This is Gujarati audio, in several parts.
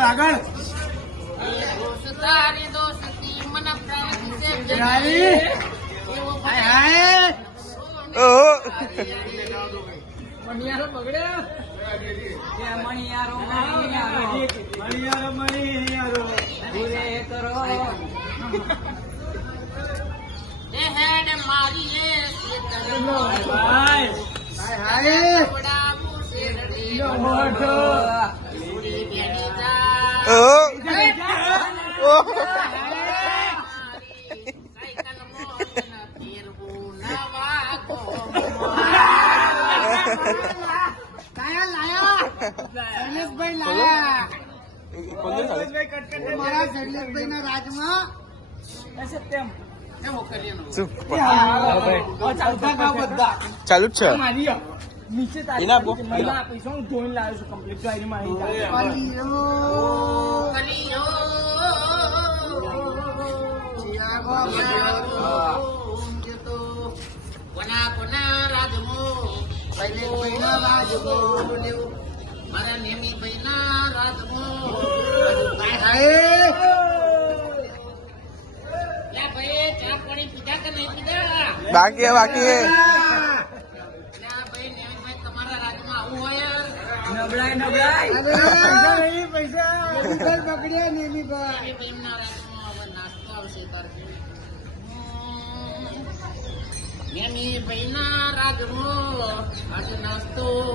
આગળ તારી દોસ્તી મને પ્રાણ મણિયારો બગડ્યો મણિયારો પૂરે કરો હેડ મારી ચાલુ જ છે નીચે એના પૈસા હું ધોઈને લાવ્યો છું કમ્પ્લીટ ગાડીમાં મારા નેમી ભાઈ ના રાજમો ભાઈ ચા પાણી પીધા કે નહીં પીધા બાકી બાકી ભાઈ નેમી ભાઈ તમારા રાજમાં આવું હોય નબળાઈ પૈસા બગડ્યા નેમી ભાઈ નેમી ભાઈ ના રાજમાં હવે નાસ્તો આવશે તારે નેમી ભાઈ ના રાજમો આજે નાસ્તો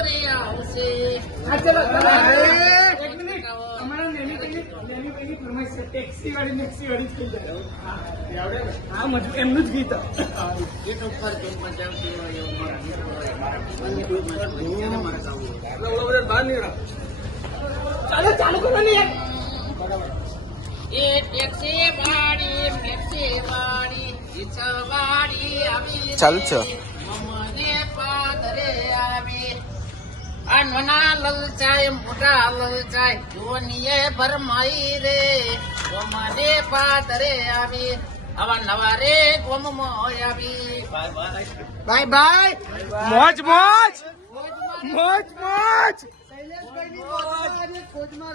રે આવશે અમારા નેમી ભાઈની ફરમાઈશ છે ટેક્સી વાળી થઈ જાય હા મજબૂત એમનું જ ગીત ગીત ઉપર કેમ મજાવતી હોય ચાલુ કરો ને યાર એ ટેક્સી વાળી આવી ચાલુ જ છે મને પાદરે આવી આ નાના લલચાય મોટા લલચાય જોનીએ ભરમાઈ રે મને પાદરે આવી આવા નવા રે ગોમમાં આવી બાય બાય મોજ મોજ મોજ મોજ શૈલેષભાઈ ની ખોજમાં